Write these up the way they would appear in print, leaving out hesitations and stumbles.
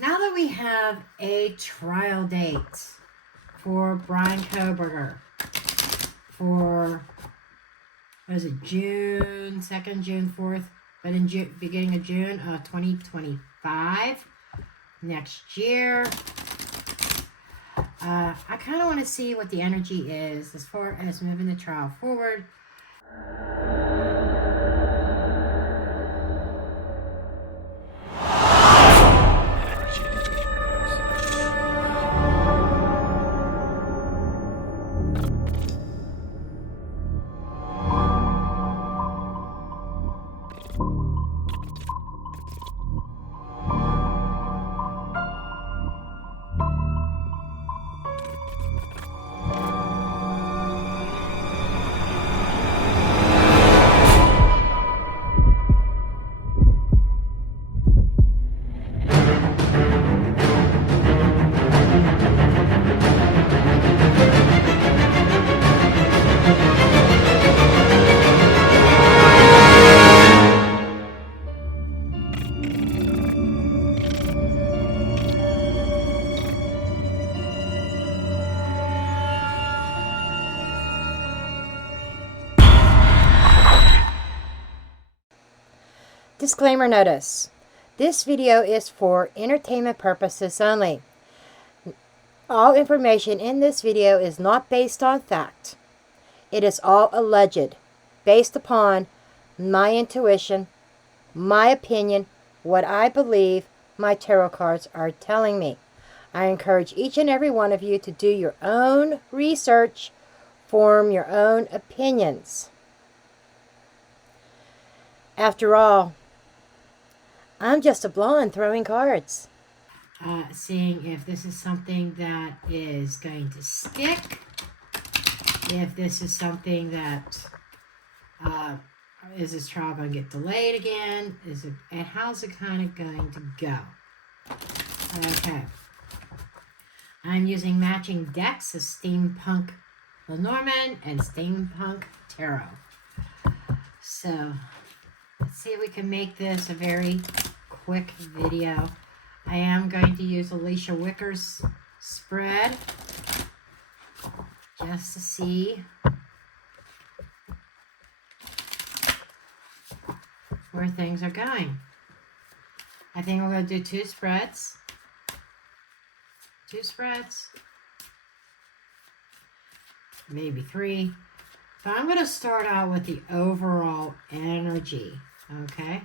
Now that we have a trial date for Bryan Kohberger for, what is it, June 2nd, June 4th, but in beginning of June of 2025, next year. I kind of want to see what the energy is as far as moving the trial forward. Disclaimer notice. This video is for entertainment purposes only. All information in this video is not based on fact. It is all alleged, based upon my intuition, my opinion, what I believe my tarot cards are telling me. I encourage each and every one of you to do your own research, form your own opinions. After all, I'm just a blonde throwing cards. Seeing if this is something that is going to stick, if this is something that is this trial going to get delayed again, and how's it kind of going to go? Okay, I'm using matching decks of Steampunk Lenormand and Steampunk Tarot. So let's see if we can make this a very quick video. I am going to use Alicia Wicker's spread just to see where things are going. I think we're going to do two spreads. Maybe three. But I'm going to start out with the overall energy, okay?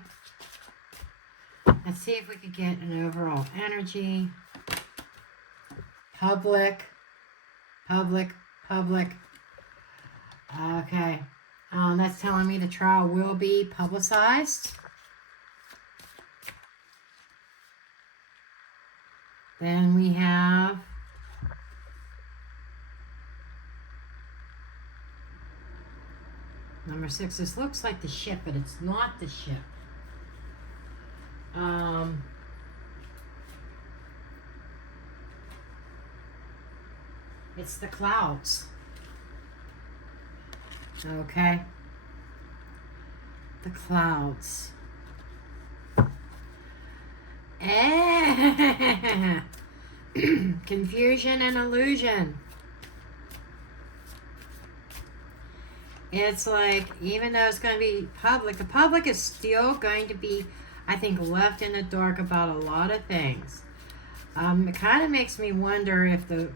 Let's see if we could get an overall energy. Public. Okay. That's telling me the trial will be publicized. Then we have number 6. This looks like the ship, but it's not the ship. It's the clouds. Okay. The clouds. Confusion and illusion. It's like, even though it's going to be public, the public is still going to be, I think, left in the dark about a lot of things. It kind of makes me wonder if the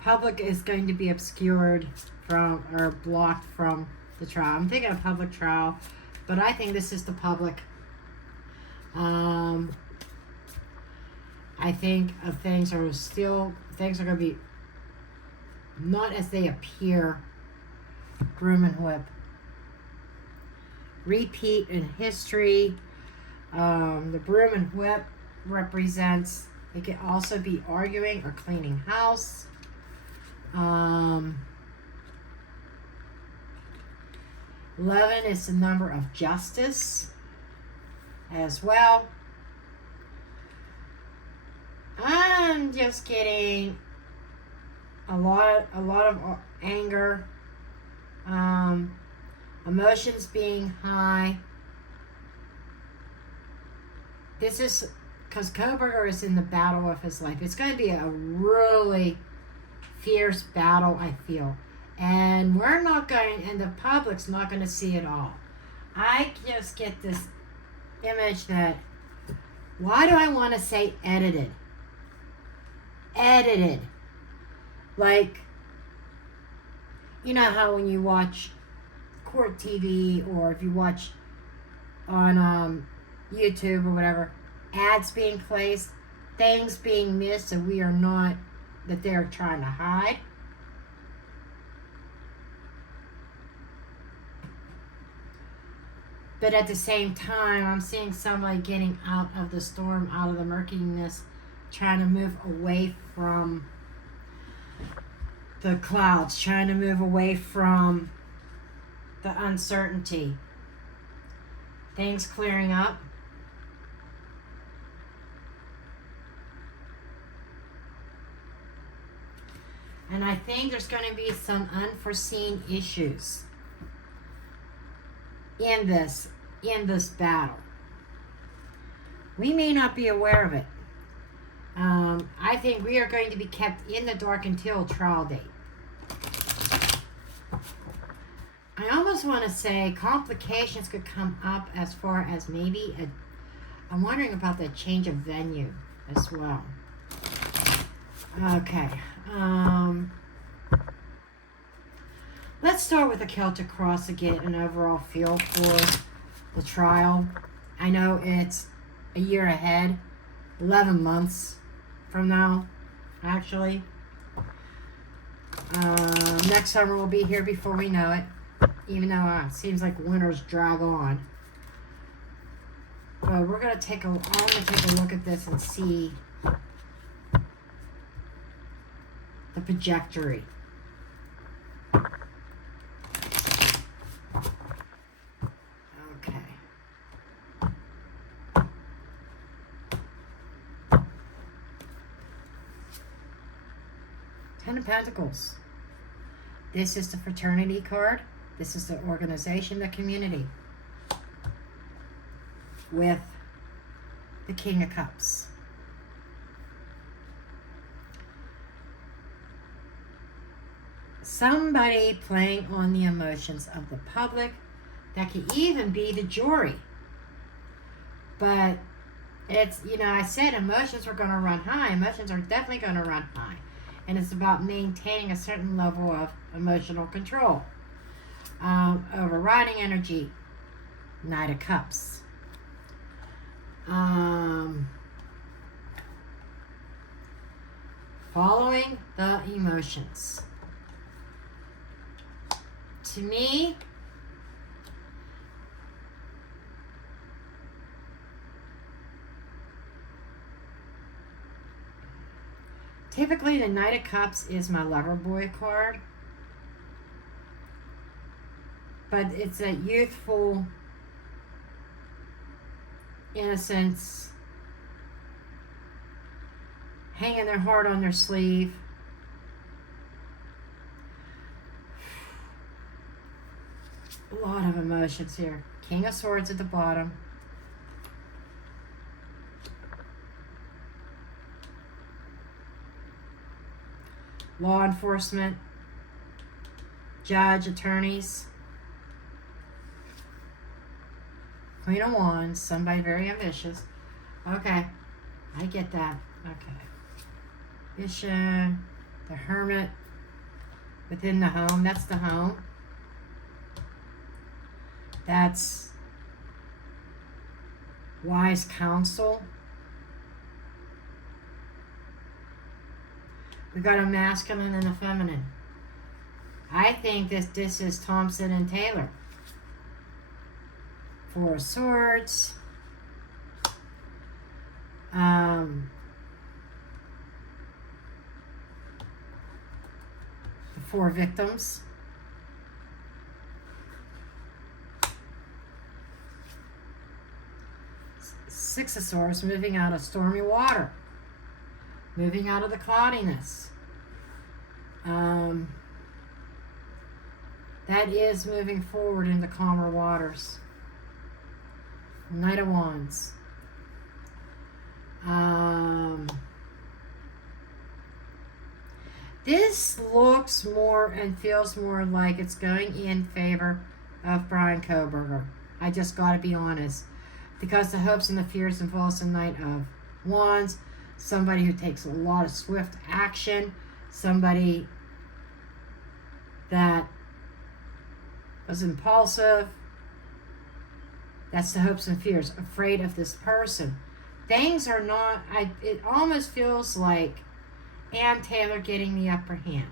public is going to be obscured from or blocked from the trial. I'm thinking a public trial, but I think this is the public. I think things are going to be not as they appear. Broom and whip. Repeat in history. The broom and whip represents, it can also be arguing or cleaning house. 11 is the number of justice as well. I'm just getting a lot of anger, emotions being high. This is because Kohberger is in the battle of his life. It's going to be a really fierce battle, I feel. And we're not going, and the public's not going to see it all. I just get this image that, why do I want to say edited? Edited. Like, you know how when you watch court TV, or if you watch on YouTube or whatever, ads being placed, things being missed that we are not, that they're trying to hide. But at the same time, I'm seeing somebody getting out of the storm, out of the murkiness, trying to move away from the clouds, trying to move away from the uncertainty. Things clearing up. And I think there's going to be some unforeseen issues in this battle. We may not be aware of it. I think we are going to be kept in the dark until trial date. I almost want to say complications could come up as far as maybe I'm wondering about the change of venue as well. Okay. Let's start with the Celtic Cross to get an overall feel for the trial. I know it's a year ahead, 11 months from now, actually. Next summer will be here before we know it, even though it seems like winters drag on. But I want to take a look at this and see the trajectory. Okay. Ten of Pentacles. This is the fraternity card. This is the organization, the community. With the King of Cups. Somebody playing on the emotions of the public. That could even be the jury. But it's, I said emotions were going to run high. Emotions are definitely going to run high. And it's about maintaining a certain level of emotional control. Overriding energy. Knight of Cups. Following the emotions. To me, typically the Knight of Cups is my lover boy card. But it's a youthful innocence, hanging their heart on their sleeve. A lot of emotions here. King of Swords at the bottom. Law enforcement. Judge, attorneys. Queen of Wands. Somebody very ambitious. Okay. I get that. Okay. Bishop. The Hermit. Within the home. That's the home. That's wise counsel. We got a masculine and a feminine. I think this is Thompson and Taylor. Four of Swords. The four victims. Six of Swords, moving out of stormy water. Moving out of the cloudiness. That is moving forward into calmer waters. Knight of Wands. This looks more and feels more like it's going in favor of Bryan Kohberger. I just got to be honest. Because the hopes and the fears involves the Knight of Wands, somebody who takes a lot of swift action, somebody that was impulsive. That's the hopes and fears, afraid of this person. Things are not, it almost feels like Ann Taylor getting the upper hand.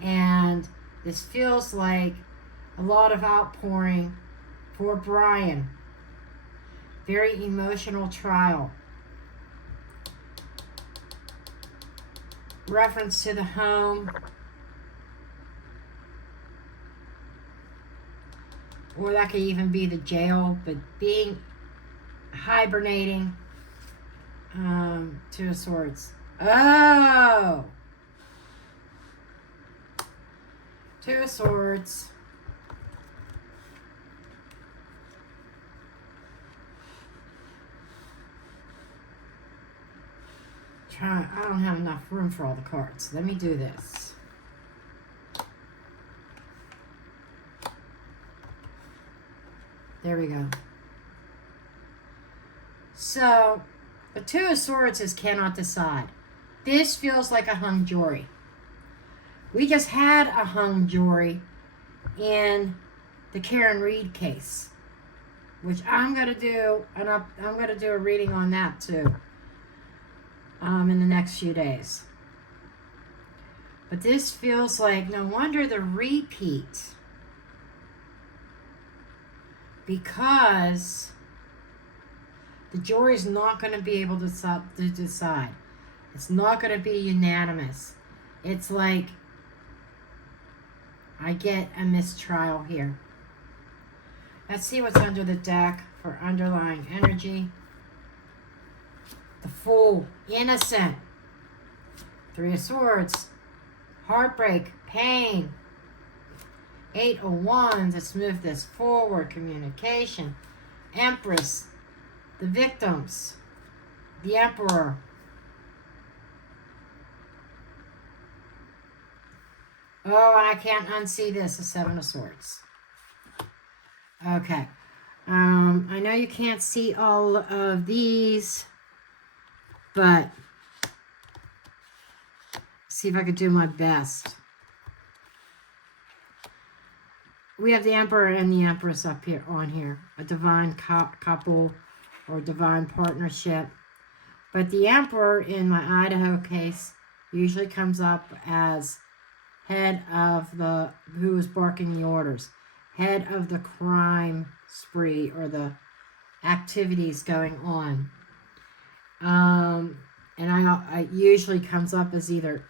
And this feels like a lot of outpouring for Bryan. Very emotional trial. Reference to the home. Or that could even be the jail, but being hibernating. Two of Swords. Oh! Two of Swords. I don't have enough room for all the cards. Let me do this. There we go. So, the Two of Swords is cannot decide. This feels like a hung jury. We just had a hung jury in the Karen Reed case, which I'm going to do, and I'm going to do a reading on that too in the next few days. But this feels like, no wonder the repeat, because the jury is not going to be able to decide. It's not going to be unanimous. It's like I get a mistrial here. Let's see what's under the deck for underlying energy. The Fool, innocent. Three of Swords, heartbreak, pain. Eight of Wands, let's move this forward. Communication. Empress, the victims, the Emperor. Oh, and I can't unsee this, the Seven of Swords. Okay. I know you can't see all of these, but see if I could do my best. We have the Emperor and the Empress up here on here. A divine couple or divine partnership. But the Emperor in my Idaho case usually comes up as head of the, who is barking the orders. Head of the crime spree or the activities going on. And I usually comes up as either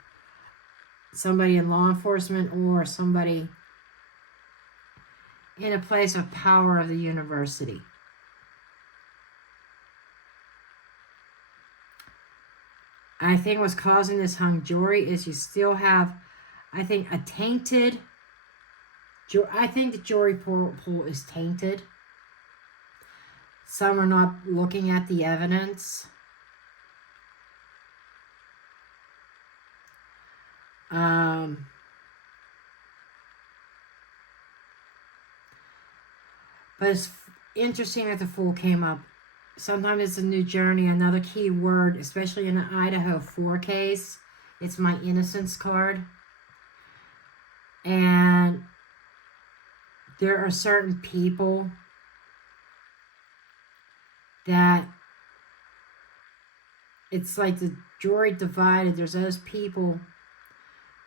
somebody in law enforcement or somebody in a place of power of the university. I think what's causing this hung jury is you still have, I think, a tainted, I think the jury pool is tainted. Some are not looking at the evidence. But it's interesting that the Fool came up. Sometimes it's a new journey. Another key word, especially in the Idaho 4 case, it's my innocence card. And there are certain people that it's like the jury divided. There's those people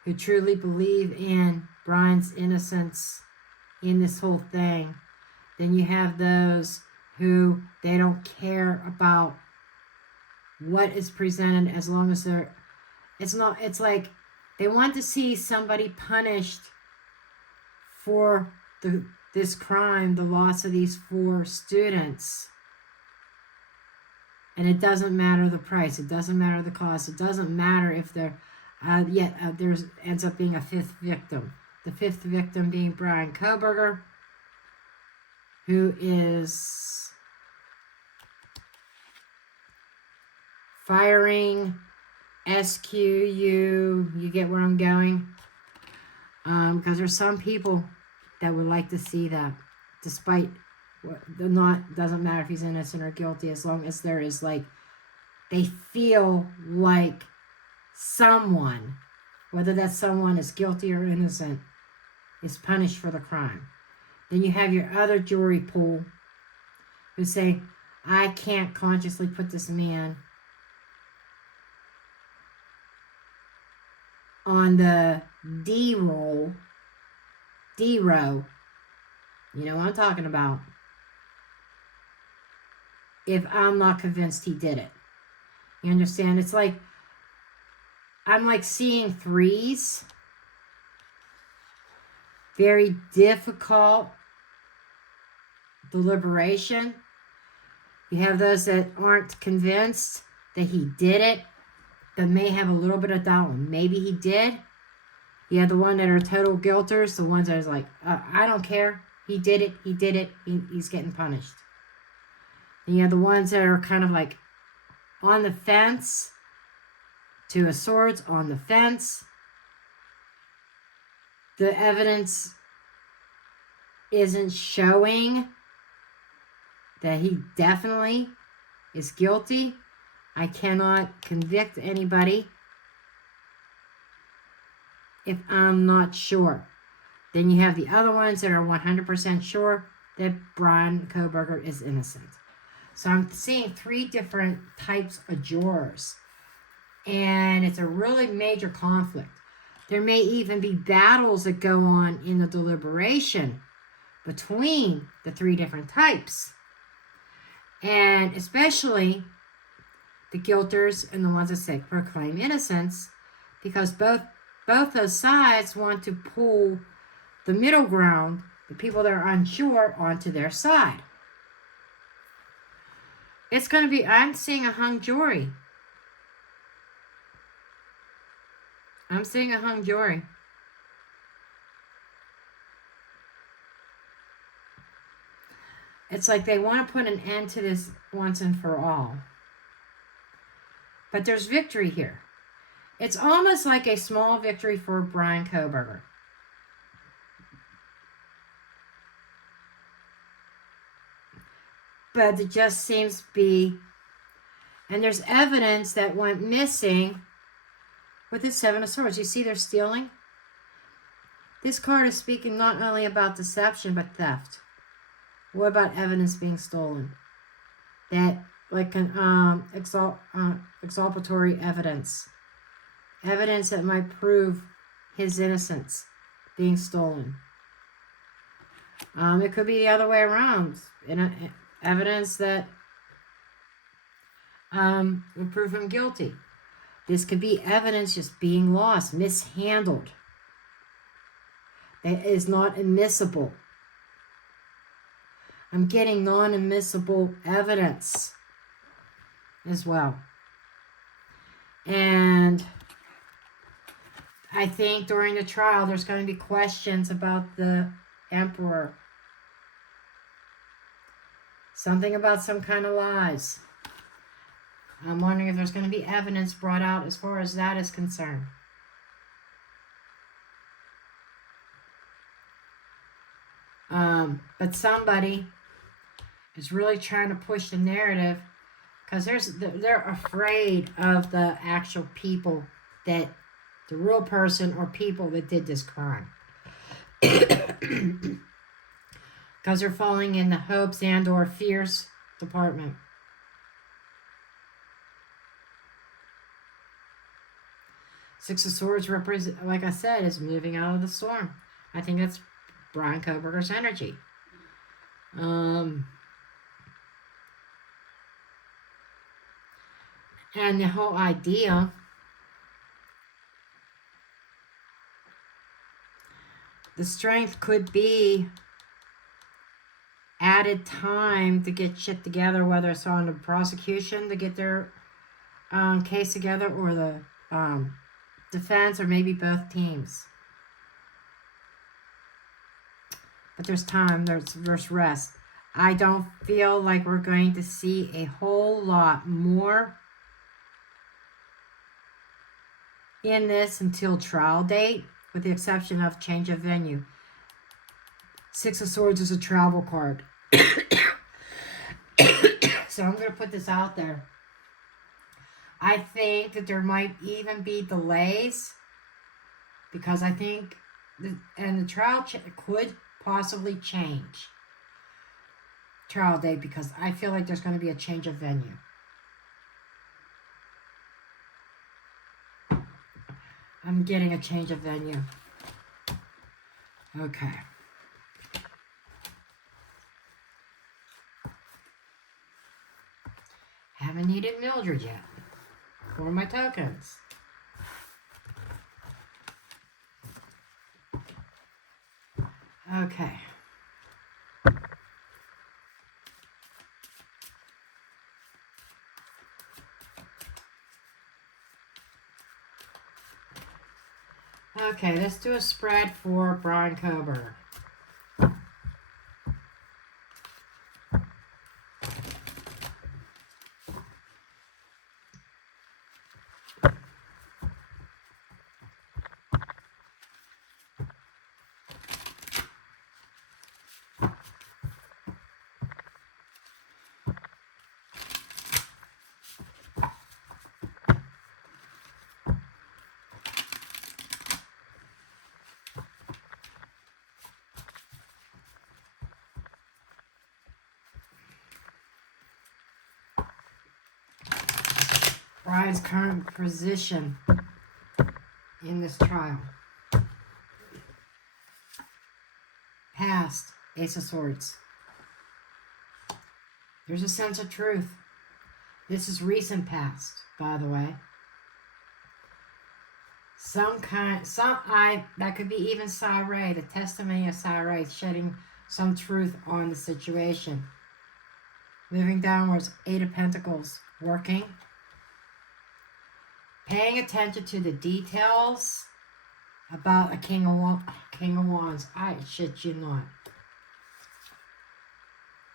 who truly believe in Bryan's innocence in this whole thing. Then you have those who they don't care about what is presented as long as they're, it's like they want to see somebody punished for this crime, the loss of these 4 students. And it doesn't matter the price. It doesn't matter the cost. It doesn't matter if they're, there's ends up being a 5th victim. The 5th victim being Bryan Kohberger, who is firing, SQU, you get where I'm going? Because there's some people that would like to see that, despite doesn't matter if he's innocent or guilty, as long as there is like, they feel like someone, whether that someone is guilty or innocent, is punished for the crime. Then you have your other jury pool who say, I can't consciously put this man on the D row. You know what I'm talking about. If I'm not convinced he did it. You understand? It's like, I'm like seeing threes. Very difficult deliberation. You have those that aren't convinced that he did it, that may have a little bit of doubt. Maybe he did. You have the one that are total guilters, the ones that are like, I don't care. He did it. He did it. He's getting punished. And you have the ones that are kind of like on the fence, Two of Swords on the fence. The evidence isn't showing that he definitely is guilty. I cannot convict anybody if I'm not sure. Then you have the other ones that are 100% sure that Bryan Kohberger is innocent. So I'm seeing three different types of jurors. And it's a really major conflict. There may even be battles that go on in the deliberation between the three different types. And especially the guilters and the ones that say proclaim innocence, because both those sides want to pull the middle ground, the people that are unsure, onto their side. It's going to be, I'm seeing a hung jury. I'm seeing a hung jury. It's like they want to put an end to this once and for all. But there's victory here. It's almost like a small victory for Bryan Kohberger. But it just seems to be, and there's evidence that went missing with the Seven of Swords. You see they're stealing? This card is speaking not only about deception, but theft. What about evidence being stolen? That, like an exculpatory evidence. Evidence that might prove his innocence being stolen. It could be the other way around. Evidence that would prove him guilty. This could be evidence just being lost, mishandled. That is not admissible. I'm getting non-admissible evidence as well. And I think during the trial there's going to be questions about the emperor. Something about some kind of lies. I'm wondering if there's going to be evidence brought out as far as that is concerned. But somebody is really trying to push the narrative because they're afraid of the actual people, that the real person or people that did this crime. Because they're falling in the hopes and or fears department. Six of Swords represent, like I said, is moving out of the storm. I think that's Bryan Kohberger's energy. And the whole idea the strength could be added time to get shit together, whether it's on the prosecution to get their case together, or the defense, or maybe both teams. But there's time, there's rest. I don't feel like we're going to see a whole lot more in this until trial date, with the exception of change of venue. Six of Swords is a travel card. So I'm going to put this out there. I think that there might even be delays, because I think, and the trial could possibly change trial date, because I feel like there's going to be a change of venue. I'm getting a change of venue. Okay. Haven't needed Mildred yet for my tokens. Okay. Okay, let's do a spread for Bryan Kohberger. Bryan's current position in this trial. Past, Ace of Swords. There's a sense of truth. This is recent past, by the way. That could be even Sarai, the testimony of Sarai, shedding some truth on the situation. Moving downwards, Eight of Pentacles, working. Paying attention to the details about a King of Wands. I shit you not.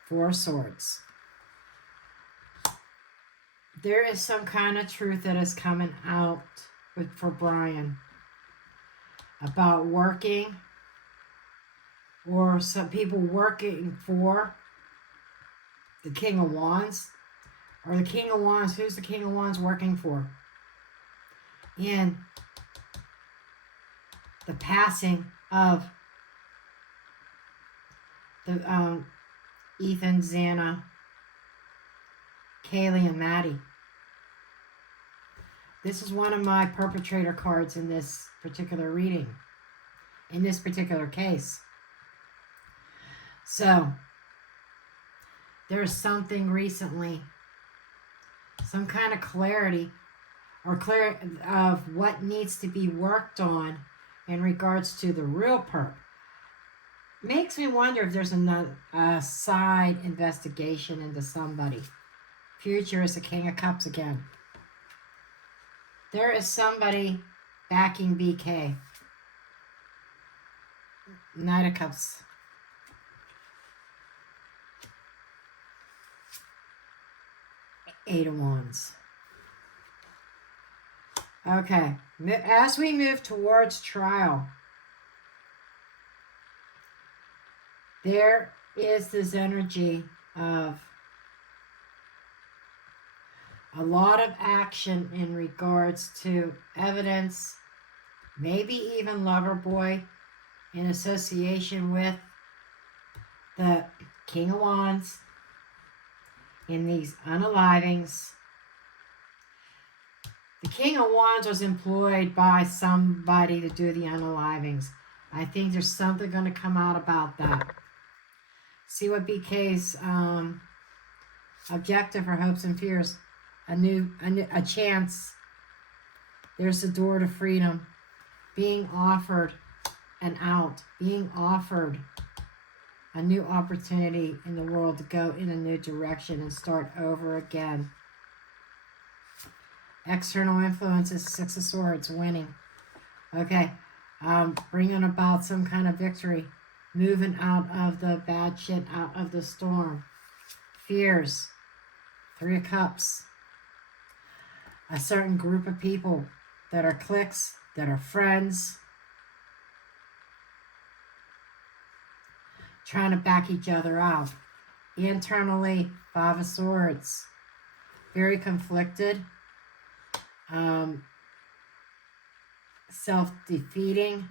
Four of Swords. There is some kind of truth that is coming out for Bryan about working, or some people working for the King of Wands, or the King of Wands. Who's the King of Wands working for? In the passing of the Ethan, Xana, Kaylee, and Maddie. This is one of my perpetrator cards in this particular reading, in this particular case. So, there's something recently, some kind of clarity, or clear of what needs to be worked on in regards to the real perp. Makes me wonder if there's another side investigation into somebody. Future is the King of Cups again. There is somebody backing BK. Knight of Cups. Eight of Wands. Okay, as we move towards trial, there is this energy of a lot of action in regards to evidence, maybe even lover boy in association with the King of Wands in these unalivings. The King of Wands was employed by somebody to do the unalivings. I think there's something going to come out about that. See what BK's objective or hopes and fears. A chance. There's the door to freedom. Being offered an out. Being offered a new opportunity in the world to go in a new direction and start over again. External influences, Six of Swords, winning. Okay, bringing about some kind of victory. Moving out of the bad shit, out of the storm. Fears, Three of Cups. A certain group of people that are cliques, that are friends, trying to back each other out. Internally, Five of Swords, very conflicted, self-defeating.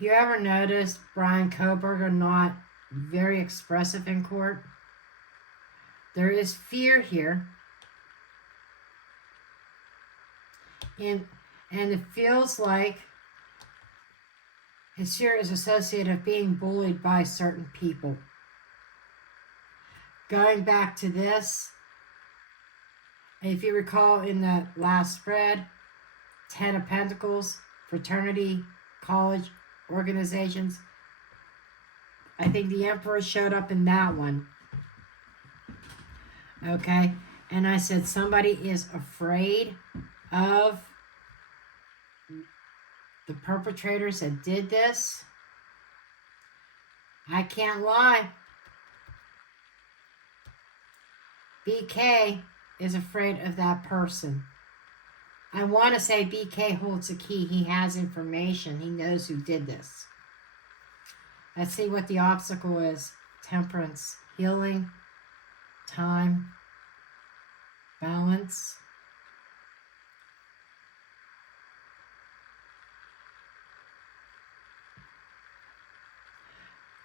You ever notice Bryan Kohberger not very expressive in court? There is fear here. And it feels like his fear is associated with being bullied by certain people. Going back to this, if you recall in the last spread, 10 of Pentacles, fraternity, college, organizations. I think the Emperor showed up in that one. Okay, and I said somebody is afraid of the perpetrators that did this. I can't lie. BK is afraid of that person. I want to say BK holds the key. He has information. He knows who did this. Let's see what the obstacle is. Temperance, healing, time, balance.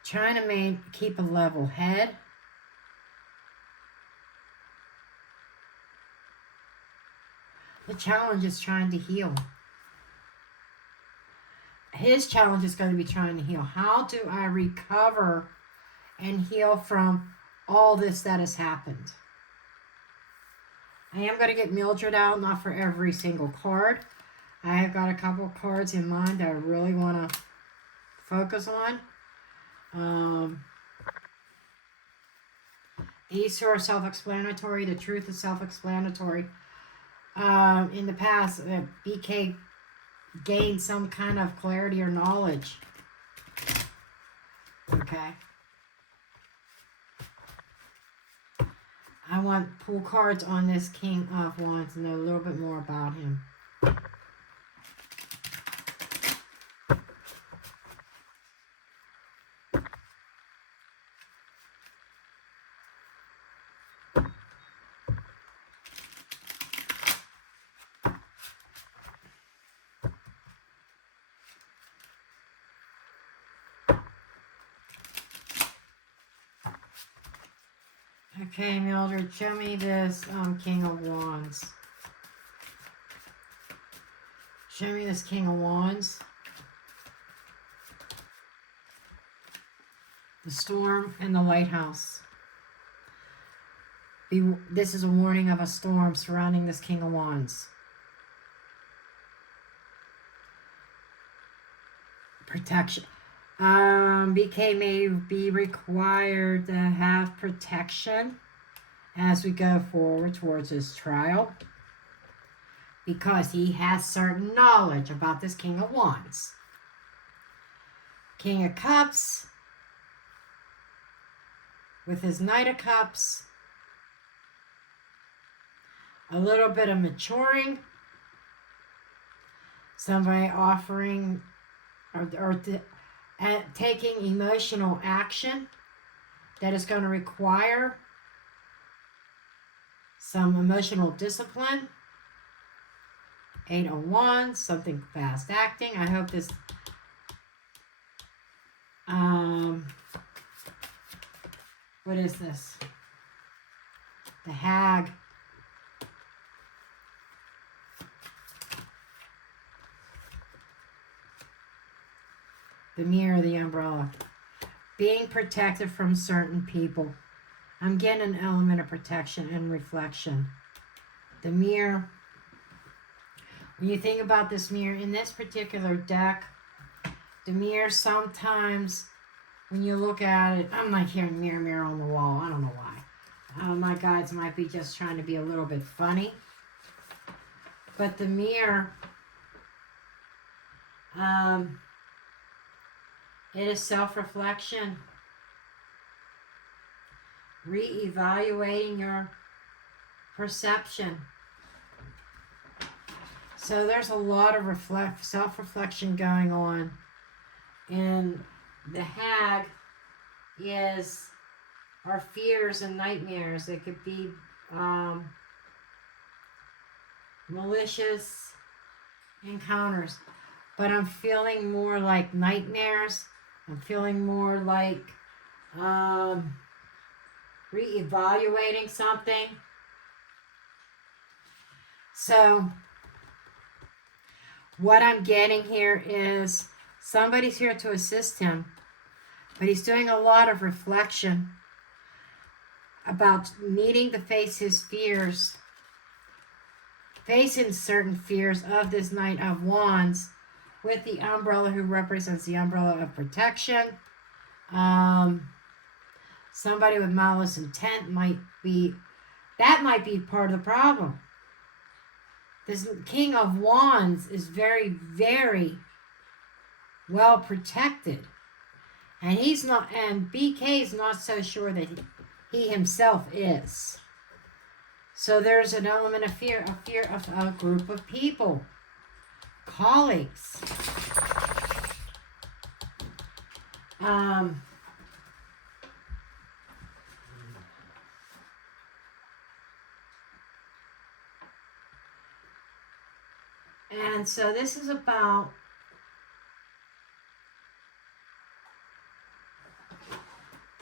Trying to keep a level head. The challenge is trying to heal. His challenge is going to be trying to heal. How do I recover and heal from all this that has happened? I am going to get Mildred out, not for every single card. I have got a couple cards in mind that I really want to focus on. These two are self-explanatory. The truth is self-explanatory. In the past, BK gained some kind of clarity or knowledge. Okay. I want pull cards on this King of Wands to know a little bit more about him. Okay, Mildred, show me this King of Wands. Show me this King of Wands. The storm and the lighthouse. This is a warning of a storm surrounding this King of Wands. Protection. BK may be required to have protection as we go forward towards his trial, because he has certain knowledge about this King of Wands. King of Cups with his Knight of Cups. A little bit of maturing. Somebody offering or taking emotional action that is going to require some emotional discipline. 8 of Wands, something fast acting. I hope this what is this? The Hag. The Mirror, the Umbrella. Being protected from certain people. I'm getting an element of protection and reflection. The Mirror. When you think about this mirror, in this particular deck, the mirror sometimes, when you look at it, I'm like hearing mirror, mirror on the wall. I don't know why. My guides might be just trying to be a little bit funny. But the mirror, it is self-reflection. Re-evaluating your Perception. So there's a lot of self-reflection going on. And the hag is our fears and nightmares. It could be malicious encounters. But I'm feeling more like nightmares. I'm feeling more like reevaluating something. So what I'm getting here is somebody's here to assist him, but he's doing a lot of reflection about needing to face his fears, facing certain fears of this Knight of Wands with the umbrella, who represents the umbrella of protection. Somebody with malice intent might be part of the problem. This King of Wands is very, very well protected. And BK is not so sure that he himself is. So there's an element of fear of a group of people, colleagues. And so this is about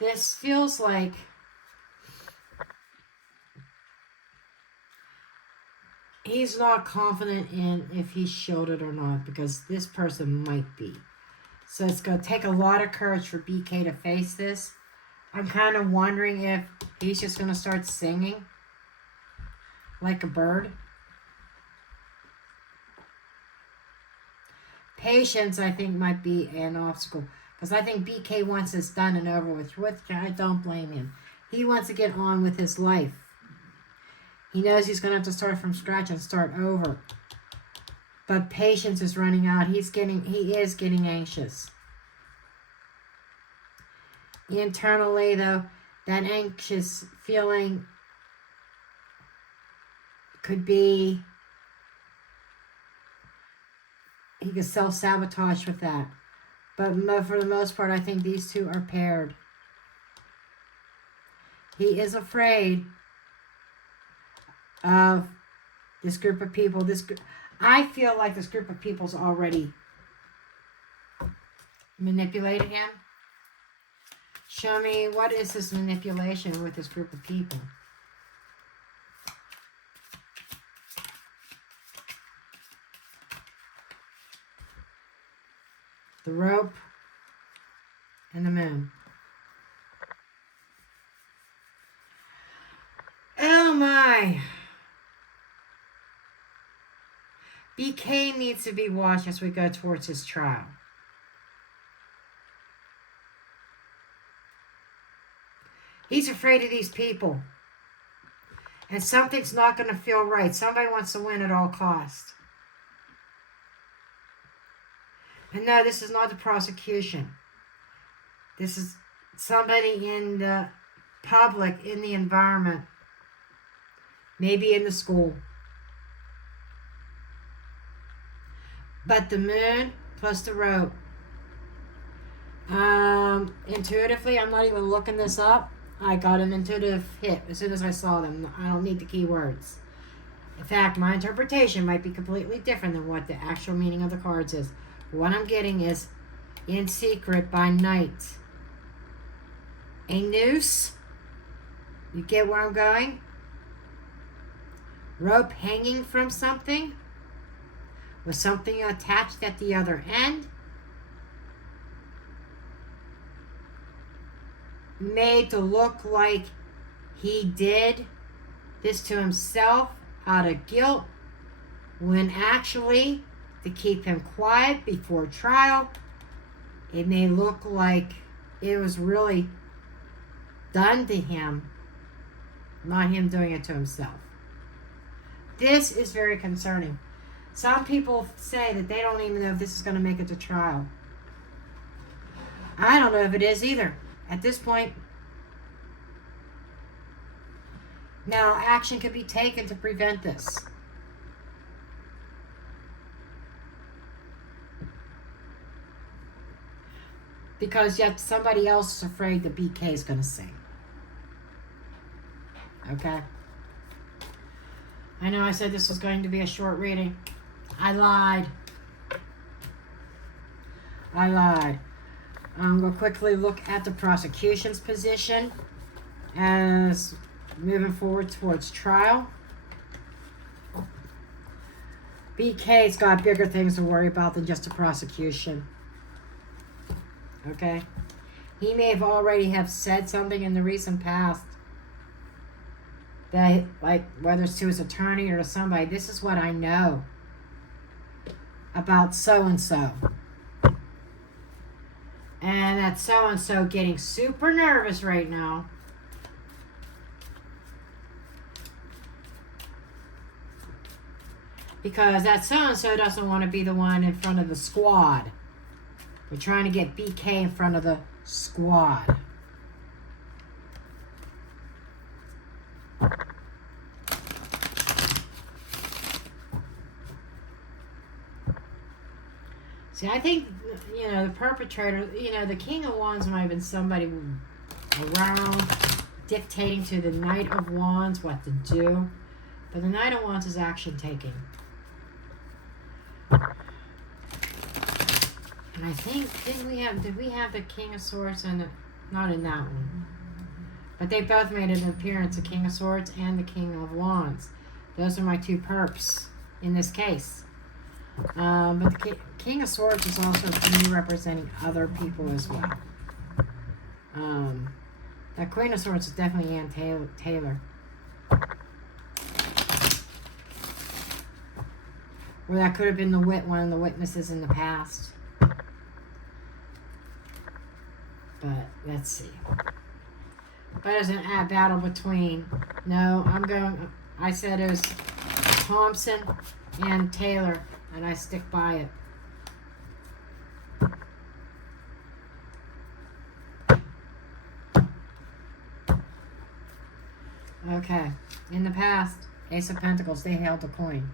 this feels like he's not confident in if he's shielded or not, because this person might be. So it's going to take a lot of courage for BK to face this. I'm kind of wondering if he's just going to start singing like a bird. Patience, I think, might be an obstacle, because I think BK wants this done and over with, which I don't blame him. He wants to get on with his life. He knows he's going to have to start from scratch and start over. But patience is running out. He is getting anxious. Internally, though, that anxious feeling could be, he could self-sabotage with that. But for the most part, I think these two are paired. He is afraid of this group of people. I feel like this group of people's already manipulated him. Show me, what is this manipulation with this group of people? The rope and the moon. Oh my. BK needs to be watched as we go towards his trial. He's afraid of these people. And something's not going to feel right. Somebody wants to win at all costs. And no, this is not the prosecution. This is somebody in the public, in the environment. Maybe in the school. But the moon plus the rope. Intuitively, I'm not even looking this up. I got an intuitive hit as soon as I saw them. I don't need the keywords. In fact, my interpretation might be completely different than what the actual meaning of the cards is. What I'm getting is in secret by night. A noose. You get where I'm going? Rope hanging from something with something attached at the other end. Made to look like he did this to himself out of guilt, when actually, to keep him quiet before trial, it may look like it was really done to him, not him doing it to himself. This is very concerning. Some people say that they don't even know if this is going to make it to trial. I don't know if it is either. At this point, Now, action could be taken to prevent this. Because yet somebody else is afraid the BK is going to sing. Okay? I know I said this was going to be a short reading. I lied. We'll quickly look at the prosecution's position as moving forward towards trial. BK's got bigger things to worry about than just the prosecution. Okay? He may have already have said something in the recent past that, like, whether it's to his attorney or to somebody, this is what I know about so-and-so. And that so-and-so getting super nervous right now. Because that so-and-so doesn't want to be the one in front of the squad. We're trying to get BK in front of the squad. See, I think, the perpetrator, the King of Wands might have been somebody around dictating to the Knight of Wands what to do. But the Knight of Wands is action taking. And I think, did we have the King of Swords and not in that one. But they both made an appearance, the King of Swords and the King of Wands. Those are my two perps in this case. But the King of Swords is also for me representing other people as well. That Queen of Swords is definitely Ann Taylor. Or that could have been one of the witnesses in the past. But let's see. But there's a battle between. No, I said it was Thompson and Taylor, and I stick by it. Okay. In the past, Ace of Pentacles, they held a coin.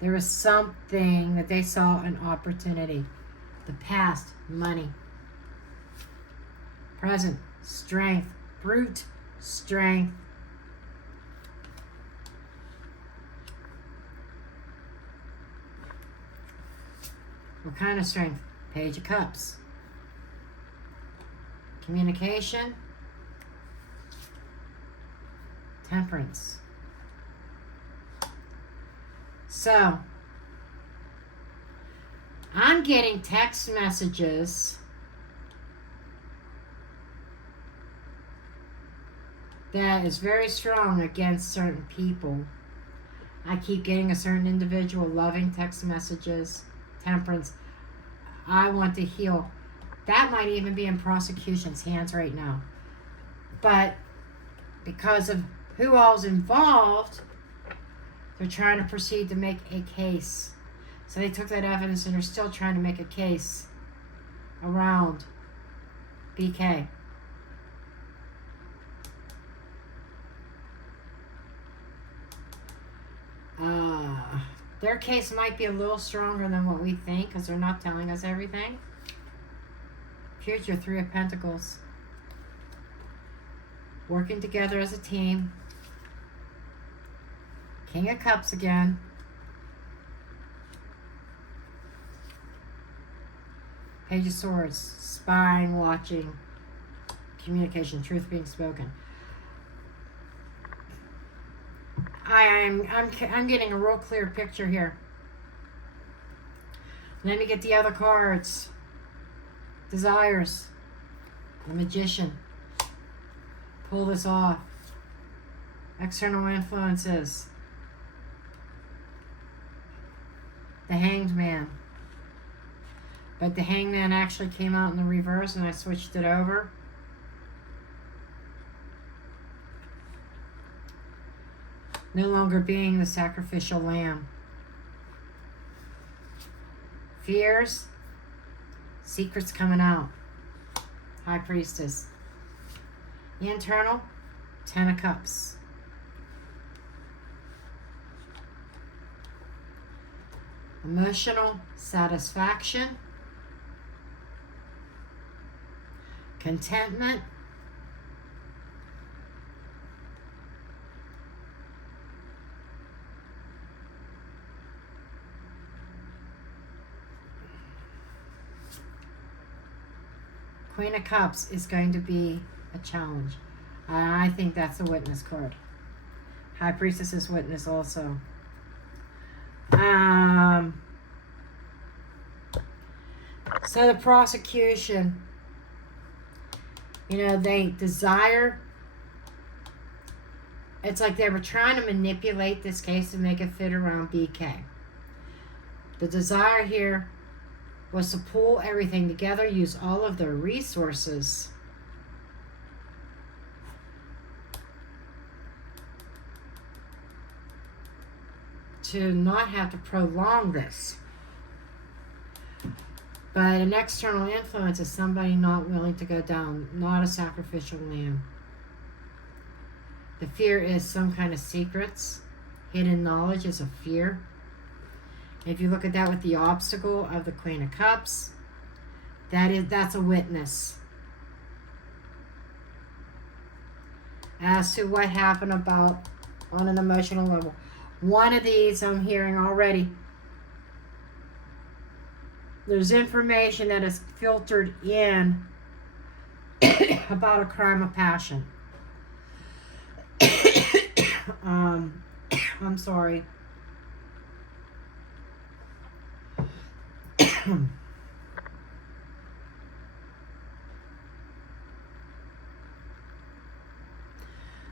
There was something that they saw an opportunity. The past, money. Present, strength. Brute strength. What kind of strength? Page of Cups. Communication. Temperance. So, I'm getting text messages that is very strong against certain people. I keep getting a certain individual loving text messages, temperance. I want to heal. That might even be in prosecution's hands right now. But because of who all's involved, they're trying to proceed to make a case. So they took that evidence and are still trying to make a case around BK. Their case might be a little stronger than what we think because they're not telling us everything. Here's your Three of Pentacles. Working together as a team. King of Cups again. Page of Swords. Spying, watching, communication, truth being spoken. I'm getting a real clear picture here. Let me get the other cards. Desires. The Magician. Pull this off. External influences. The Hanged Man. But the Hanged Man actually came out in the reverse and I switched it over. No longer being the sacrificial lamb. Fears. Secrets coming out. High Priestess. The internal. Ten of Cups. emotional satisfaction, contentment, Queen of Cups is going to be a challenge. I think that's a witness card. High Priestess is witness also. So the prosecution, they desire, it's like they were trying to manipulate this case to make it fit around BK. The desire here was to pull everything together, use all of their resources to not have to prolong this. But an external influence is somebody not willing to go down, not a sacrificial lamb. The fear is some kind of secrets. Hidden knowledge is a fear. If you look at that with the obstacle of the Queen of Cups, that's a witness as to what happened about on an emotional level. One of these I'm hearing already. There's information that is filtered in about a crime of passion. I'm sorry.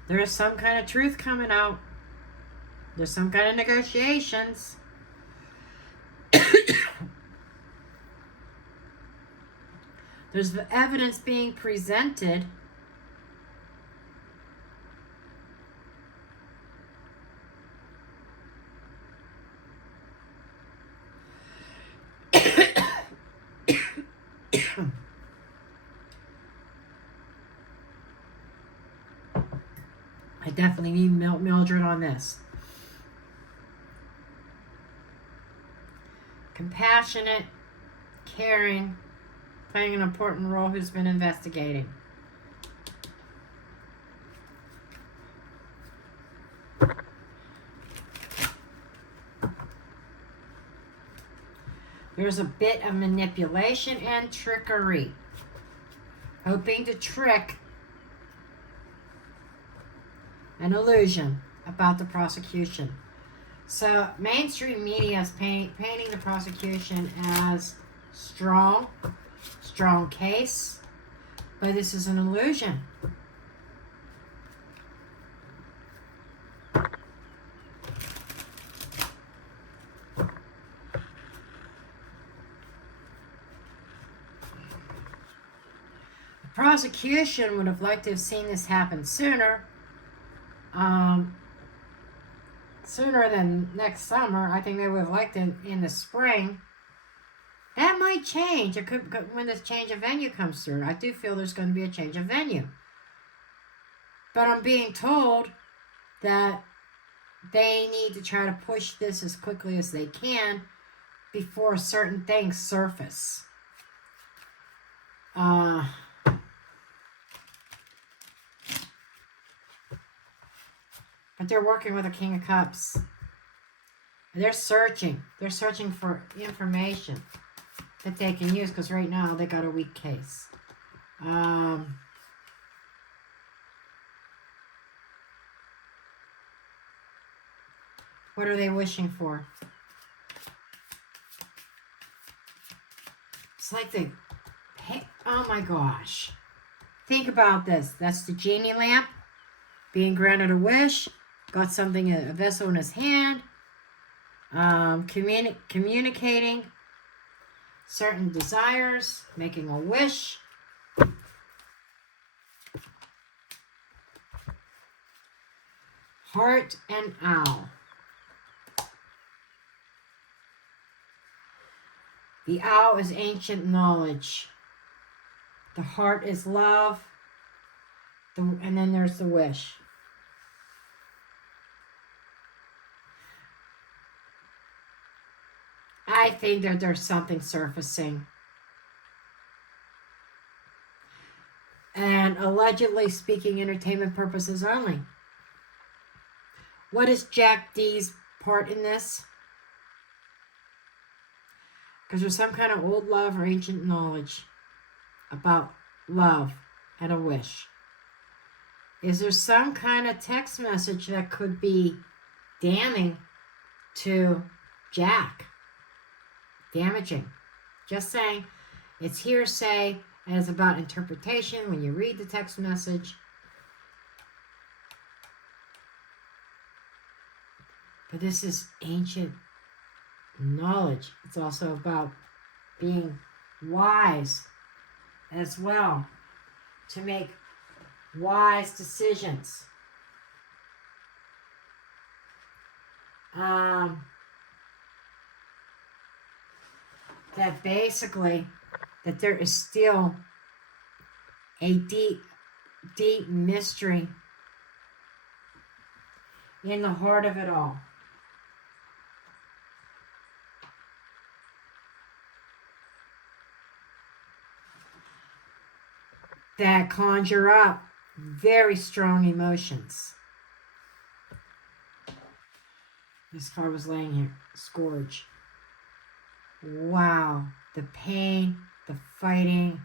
There is some kind of truth coming out. There's some kind of negotiations. There's the evidence being presented. I definitely need Mildred on this. Compassionate, caring, playing an important role, who's been investigating. There's a bit of manipulation and trickery. Hoping to trick an illusion about the prosecution. So mainstream media is painting the prosecution as strong case, but this is an illusion. The prosecution would have liked to have seen this happen sooner. Sooner than next summer. I think they would have liked it in the spring. That might change. It could, when this change of venue comes through. I do feel there's going to be a change of venue. But I'm being told that they need to try to push this as quickly as they can before certain things surface. But they're working with a King of Cups. They're searching. They're searching for information that they can use, because right now they got a weak case. What are they wishing for? It's like they... Oh my gosh. Think about this. That's the genie lamp being granted a wish. Got something, a vessel in his hand. Communicating certain desires. Making a wish. Heart and owl. The owl is ancient knowledge. The heart is love. And then there's the wish. I think that there's something surfacing. And allegedly speaking entertainment purposes only. What is Jack D's part in this? Because there's some kind of old love or ancient knowledge about love and a wish. Is there some kind of text message that could be damning to Jack? Damaging. Just saying. It's hearsay and it's about interpretation when you read the text message. But this is ancient knowledge. It's also about being wise as well, to make wise decisions. That basically, that there is still a deep, deep mystery in the heart of it all. That conjure up very strong emotions. This card was laying here. Scourge. Wow. The pain, the fighting,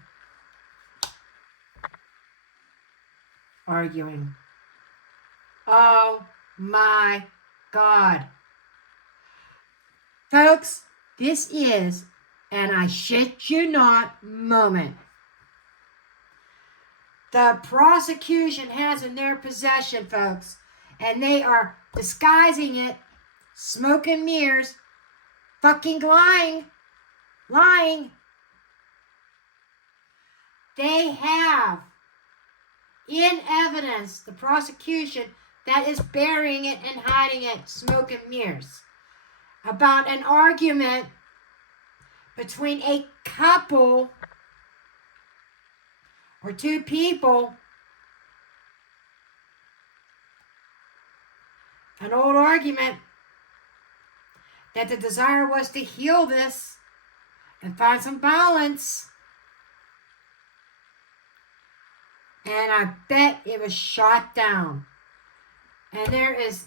arguing. Oh my God. Folks, this is, and I shit you not, moment. The prosecution has in their possession, folks, and they are disguising it, smoke and mirrors, fucking lying. They have in evidence the prosecution that is burying it and hiding it, smoke and mirrors, about an argument between a couple or two people, an old argument, that the desire was to heal this and find some balance. And I bet it was shot down. And there is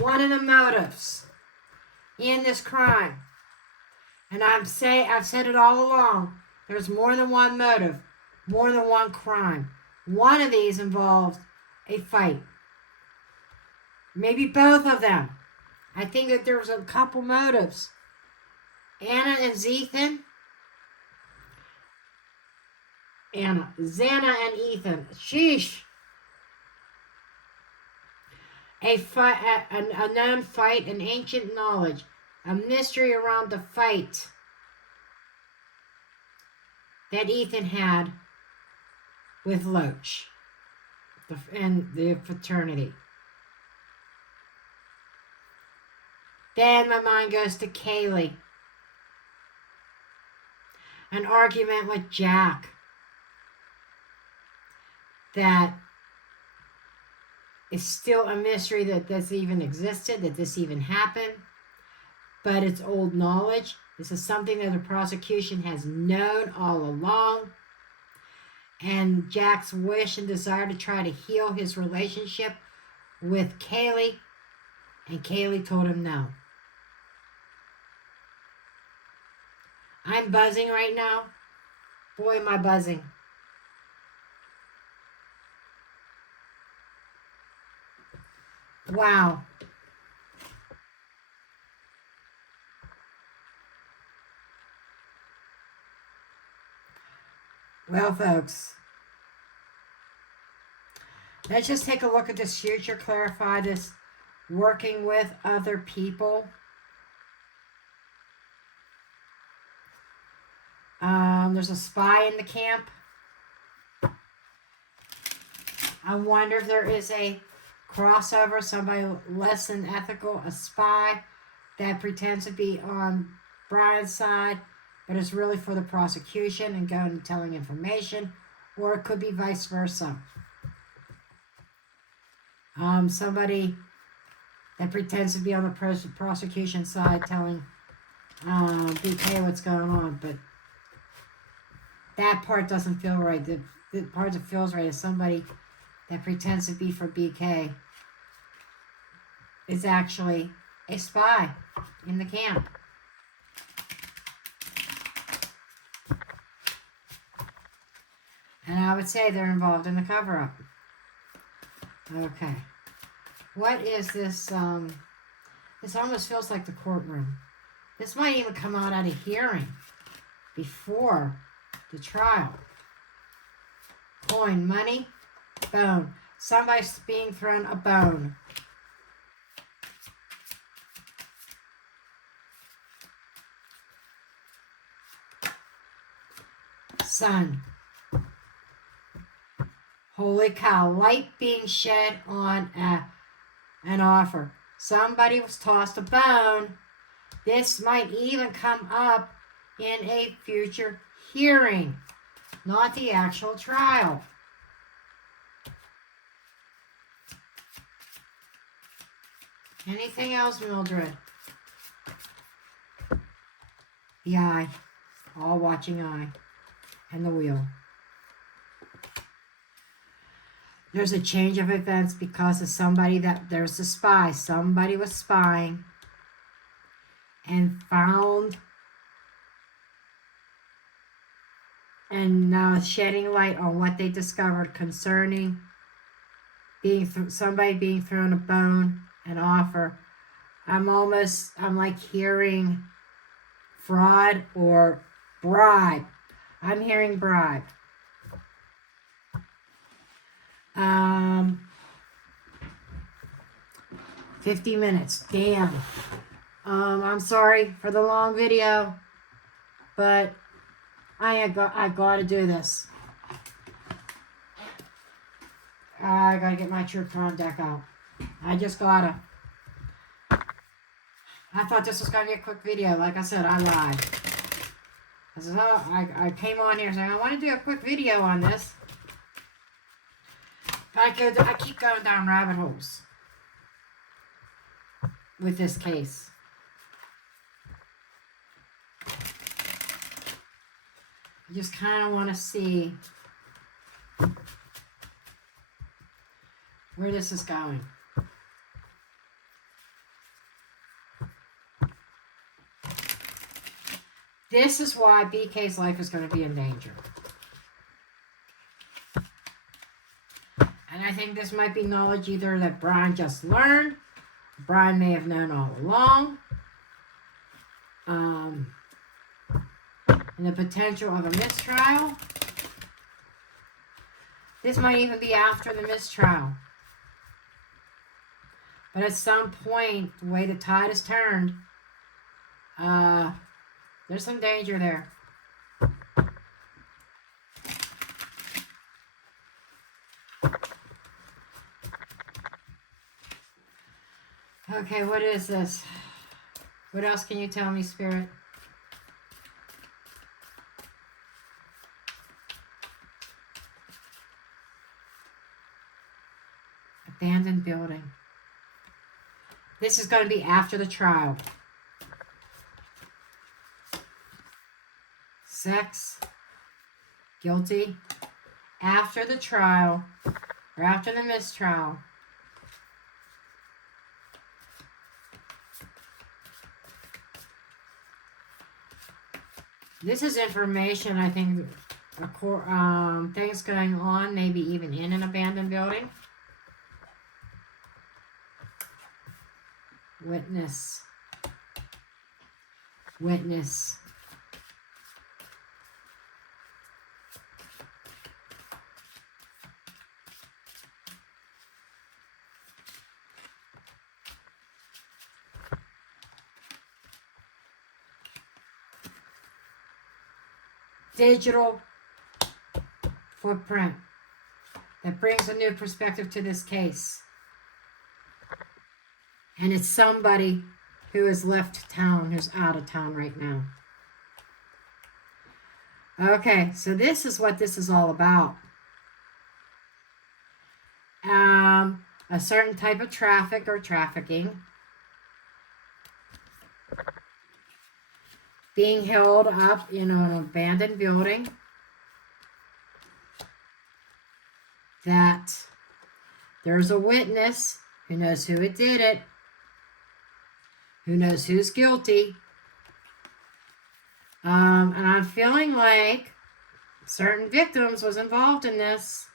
one of the motives in this crime. And I've said it all along. There's more than one motive. More than one crime. One of these involved a fight. Maybe both of them. I think that there was a couple motives. Xana and Ethan. Sheesh. A fight, a known fight, an ancient knowledge, a mystery around the fight that Ethan had with Loach and the fraternity. Then my mind goes to Kaylee. An argument with Jack that is still a mystery that this even existed, that this even happened. But it's old knowledge. This is something that the prosecution has known all along. And Jack's wish and desire to try to heal his relationship with Kaylee. And Kaylee told him no. I'm buzzing right now. Boy, am I buzzing. Wow. Well, folks, let's just take a look at this future, clarify this working with other people. There's a spy in the camp. I wonder if there is a crossover, somebody less than ethical, a spy that pretends to be on Bryan's side, but is really for the prosecution and going and telling information, or it could be vice versa. Somebody that pretends to be on the prosecution side telling BK what's going on, but that part doesn't feel right. The part that feels right is somebody that pretends to be for BK is actually a spy in the camp. And I would say they're involved in the cover-up. Okay. What is this? This almost feels like the courtroom. This might even come out at a hearing before the trial. Coin, money, bone. Somebody's being thrown a bone. Sun. Holy cow, light being shed on an offer. Somebody was tossed a bone. This might even come up in a future hearing, not the actual trial. Anything else, Mildred? The eye, all watching eye, and the wheel. There's a change of events because of somebody there's a spy. Somebody was spying and found and now shedding light on what they discovered concerning somebody being thrown a bone, an offer. I'm like hearing fraud or bribe. I'm hearing bribe. 50 minutes. Damn. I'm sorry for the long video, but I gotta do this. I gotta get my True Crime deck out. I just gotta. I thought this was gonna be a quick video. Like I said, I lied. I came on here saying I want to do a quick video on this. I keep going down rabbit holes with this case. I just kind of want to see where this is going. This is why BK's life is going to be in danger. And I think this might be knowledge either that Bryan just learned, Bryan may have known all along, and the potential of a mistrial. This might even be after the mistrial. But at some point, the way the tide is turned, there's some danger there. Okay, what is this? What else can you tell me, Spirit? Abandoned building. This is going to be after the trial. Sex. Guilty. After the trial. Or after the mistrial. This is information, I think, things going on, maybe even in an abandoned building. Witness. Witness. Digital footprint that brings a new perspective to this case. And it's somebody who has left town, who's out of town right now. Okay, so this is what this is all about. A certain type of traffic or trafficking. being held up in an abandoned building. That there's a witness who knows who it did it, who knows who's guilty. And I'm feeling like certain victims was involved in this.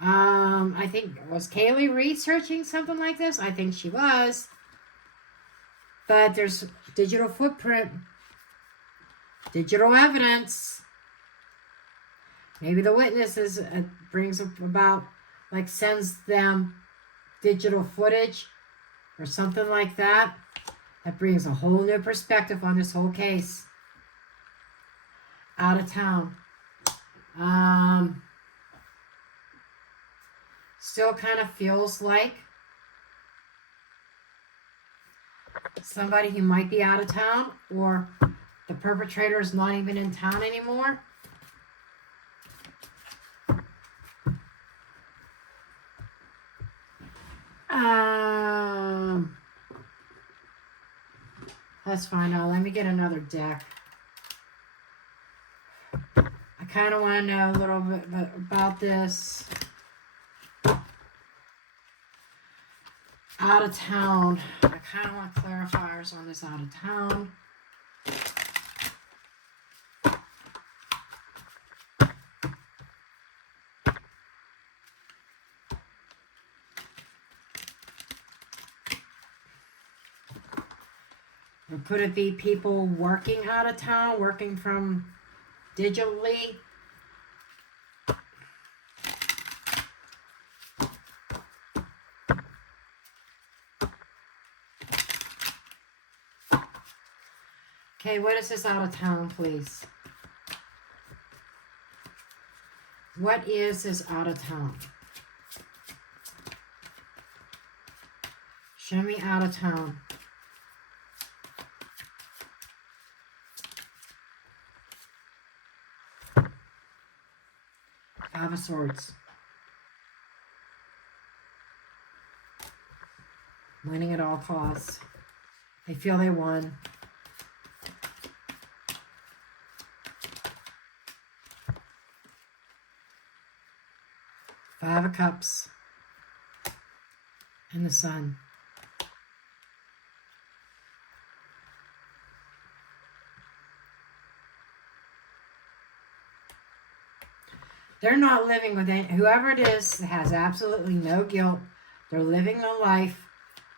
I think, was Kaylee researching something like this? I think she was. But there's digital footprint, digital evidence. Maybe the witnesses brings about, like sends them digital footage or something like that. That brings a whole new perspective on this whole case. Out of town. Still kind of feels like somebody who might be out of town, or the perpetrator is not even in town anymore. Let's find out. Let me get another deck. I kind of want to know a little bit about this. Out of town. I kind of want clarifiers on this out of town. Or could it be people working out of town, working from digitally? Okay, what is this out of town, please? What is this out of town? Show me out of town. Five of Swords. Winning at all costs. They feel they won. Five of Cups. And the Sun. They're not living with it. Whoever it is has absolutely no guilt. They're living their life.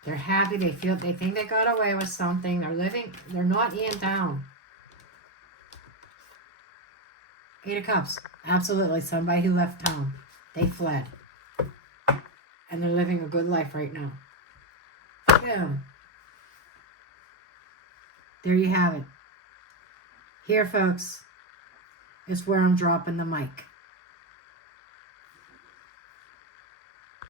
They're happy. They think they got away with something. They're not in town. Eight of Cups. Absolutely. Somebody who left town. They fled. And they're living a good life right now. Yeah. There you have it. Here, folks, is where I'm dropping the mic.